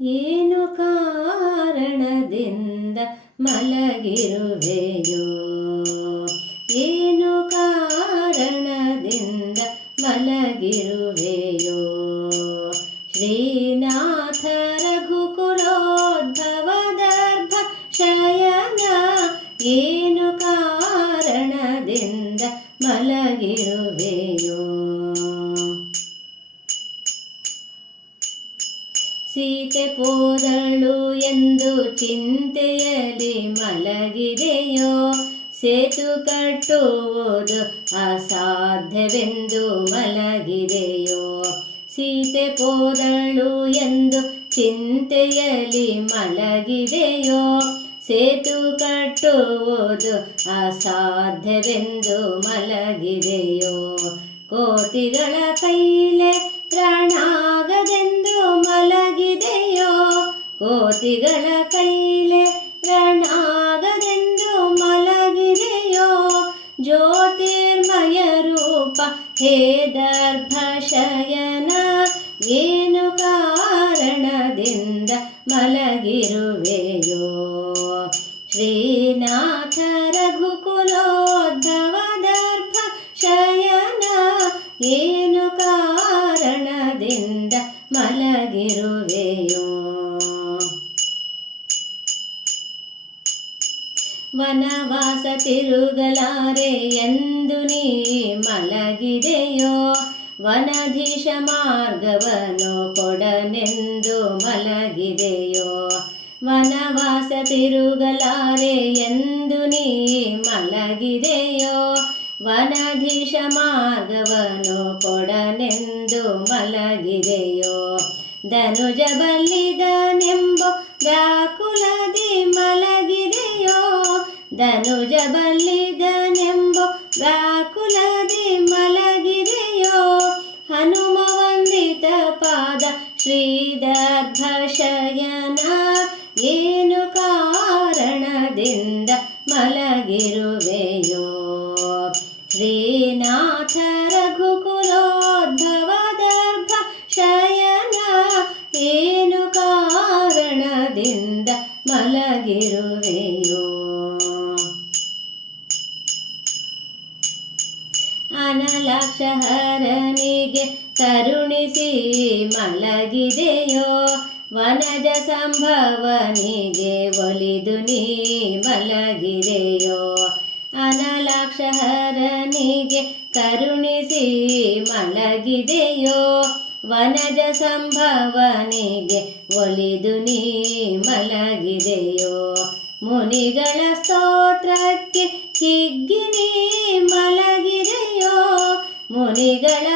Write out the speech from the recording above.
ಏನು ಕಾರಣದಿಂದ ಮಲಗಿರುವೆಯೋ, ಏನು ಕಾರಣದಿಂದ ಮಲಗಿರುವೆಯೋ. ಶ್ರೀನಾಥ ರಘುಕುಲೋದ್ಭವದರ್ಭ ಶಯನ, ಏನು ಕಾರಣದಿಂದ ಮಲಗಿರುವೆಯೋ. ಸೀತೆ ಪೋದಳು ಎಂದು ಚಿಂತೆಯಲ್ಲಿ ಮಲಗಿದೆಯೋ, ಸೇತು ಕಟ್ಟುವುದು ಅಸಾಧ್ಯವೆಂದು ಮಲಗಿದೆಯೋ. ಸೀತೆ ಪೋದಳು ಎಂದು ಚಿಂತೆಯಲ್ಲಿ ಮಲಗಿದೆಯೋ, ಸೇತು ಕಟ್ಟುವುದು ಅಸಾಧ್ಯವೆಂದು ಮಲಗಿದೆಯೋ. ಕೋತಿಗಳ ಕೈಲೆ ರಣಾಗದೆಂದು ಮಲಗಿದೆಯೋ, ಕೋತಿಗಳ ಕೈಲೆ ರಣಾಗದೆಂದು ಮಲಗಿದೆಯೋ. ಜ್ಯೋತಿರ್ಮಯ ರೂಪ ಹೇ ದರ್ಭಶಯನ, ಏನು ಕಾರಣದಿಂದ ಮಲಗಿರುವೆಯೋ. ಶ್ರೀನಾಥ ರಘುಕುಲೋದ್ಭವದರ್ಭ ಶಯನ, ಏನು ಕಾರಣದಿಂದ ಮಲಗಿರುವೆಯೋ. ವನವಾಸ ತಿರುಗಲಾರೆ ಎಂದು ನೀ ಮಲಗಿದೆಯೋ, ವನಧೀಶ ಮಾರ್ಗವನ್ನು ಕೊಡನೆಂದು ಮಲಗಿದೆಯೋ. ವನವಾಸ ತಿರುಗಲಾರೆ ಎಂದು ನೀ ಮಲಗಿದೆಯೋ, ವನಧೀಶ ಮಾರ್ಗವನ್ನು ಕೊಡನೆಂದು ಮಲಗಿದೆಯೋ. ಧನುಜ ಬಲ್ಲಿದನೆಂಬ ವ್ಯಾಕುಲದಿ ಮಲಗಿದೆಯೋ, ಧನುಜ ಬಲ್ಲಿದನೆಂಬ ವ್ಯಾಕುಲದಿ ಮಲಗಿದೆಯೋ. ಹನುಮ ವಂದಿತ ಪಾದ ಶ್ರೀದರ್ಭ ಶಯನ, ಏನು ಕಾರಣದಿಂದ ಮಲಗಿರುವೆಯೋ. ಶ್ರೀನಾಥ ರಘುಕುಲೋದ್ಭವದರ್ಭ ಶಯನ, ಏನು ಕಾರಣದಿಂದ ಮಲಗಿರುವೆಯೋ. ಅನಲಾಕ್ಷಹರನಿಗೆ ಕರುಣಿಸಿ ಮಲಗಿದೆಯೋ, ವನಜ ಸಂಭವನಿಗೆ ಒಲಿದು ನೀ ಮಲಗಿದೆಯೋ. ಅನಲಾಕ್ಷಹರನಿಗೆ ಕರುಣಿಸಿ ಮಲಗಿದೆಯೋ, ವನಜ ಸಂಭವನಿಗೆ ಒಲಿದು ನೀ ಮಲಗಿದೆಯೋ. ಮುನಿಗಳ ಸ್ತೋತ್ರಕ್ಕೆ ಹಿಗ್ಗಿ ನೀ ಮಲಗಿದೆಯೋ, ಮುನಿಗಳ